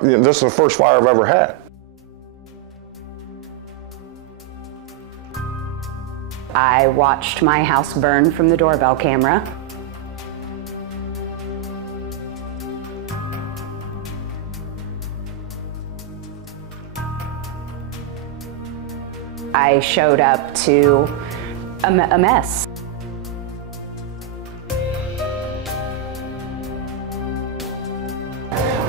This is the first fire I've ever had. I watched my house burn from the doorbell camera. I showed up to a mess.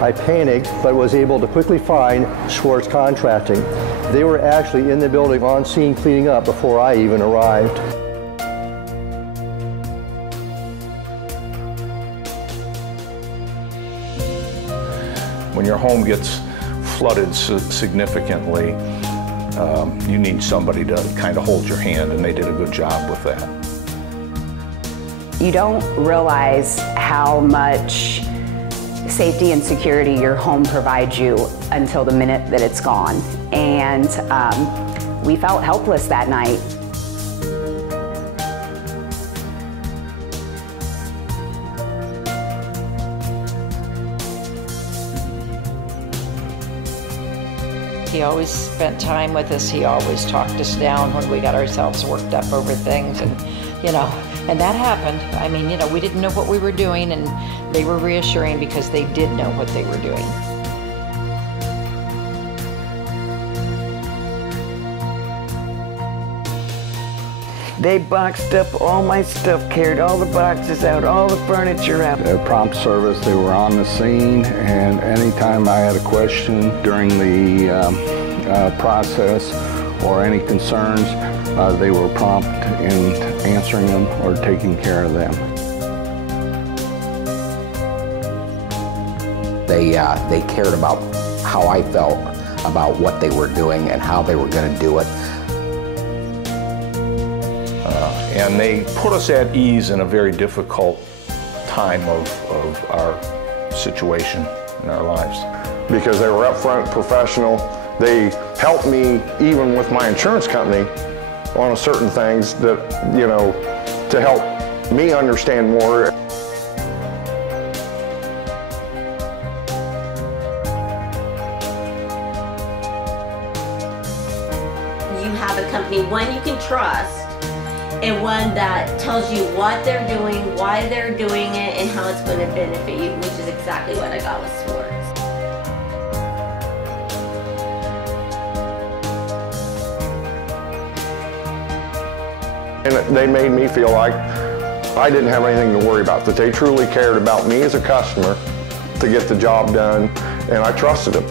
I panicked, but was able to quickly find Schwartz Contracting. They were actually in the building on scene cleaning up before I even arrived. When your home gets flooded significantly, you need somebody to kind of hold your hand, and they did a good job with that. You don't realize how much safety and security your home provides you until the minute that it's gone. And we felt helpless that night. He always spent time with us. He always talked us down when we got ourselves worked up over things, and and that happened. I mean, we didn't know what we were doing, and they were reassuring because they did know what they were doing. They boxed up all my stuff, carried all the boxes out, all the furniture out. At prompt service, they were on the scene, and anytime I had a question during the process or any concerns, they were prompt in answering them or taking care of them. They cared about how I felt about what they were doing and how they were going to do it. And they put us at ease in a very difficult time of our situation in our lives. Because they were upfront, professional. They helped me even with my insurance company on certain things that, to help me understand more. You have a company, one you can trust, and one that tells you what they're doing, why they're doing it, and how it's going to benefit you, which is exactly what I got with Schwartz. And they made me feel like I didn't have anything to worry about, that they truly cared about me as a customer to get the job done, and I trusted them.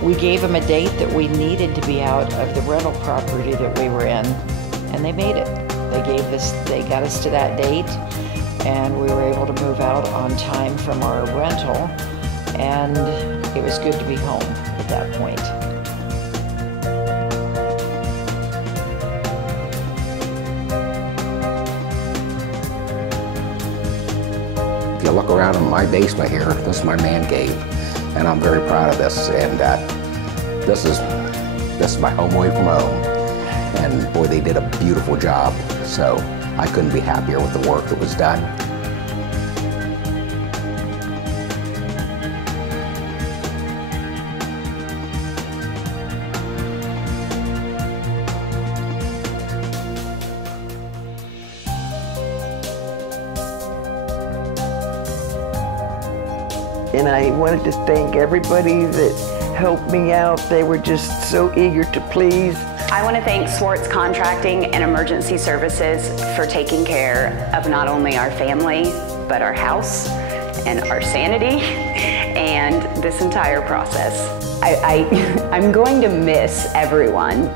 We gave them a date that we needed to be out of the rental property that we were in, and they made it. They got us to that date, and we were able to move out on time from our rental, and it was good to be home at that point. If you look around in my basement here, this is my man cave, and I'm very proud of this. And this is my home away from home. And boy, they did a beautiful job. So I couldn't be happier with the work that was done. And I wanted to thank everybody that helped me out. They were just so eager to please. I want to thank Schwartz Contracting and Emergency Services for taking care of not only our family, but our house and our sanity and this entire process. I'm going to miss everyone.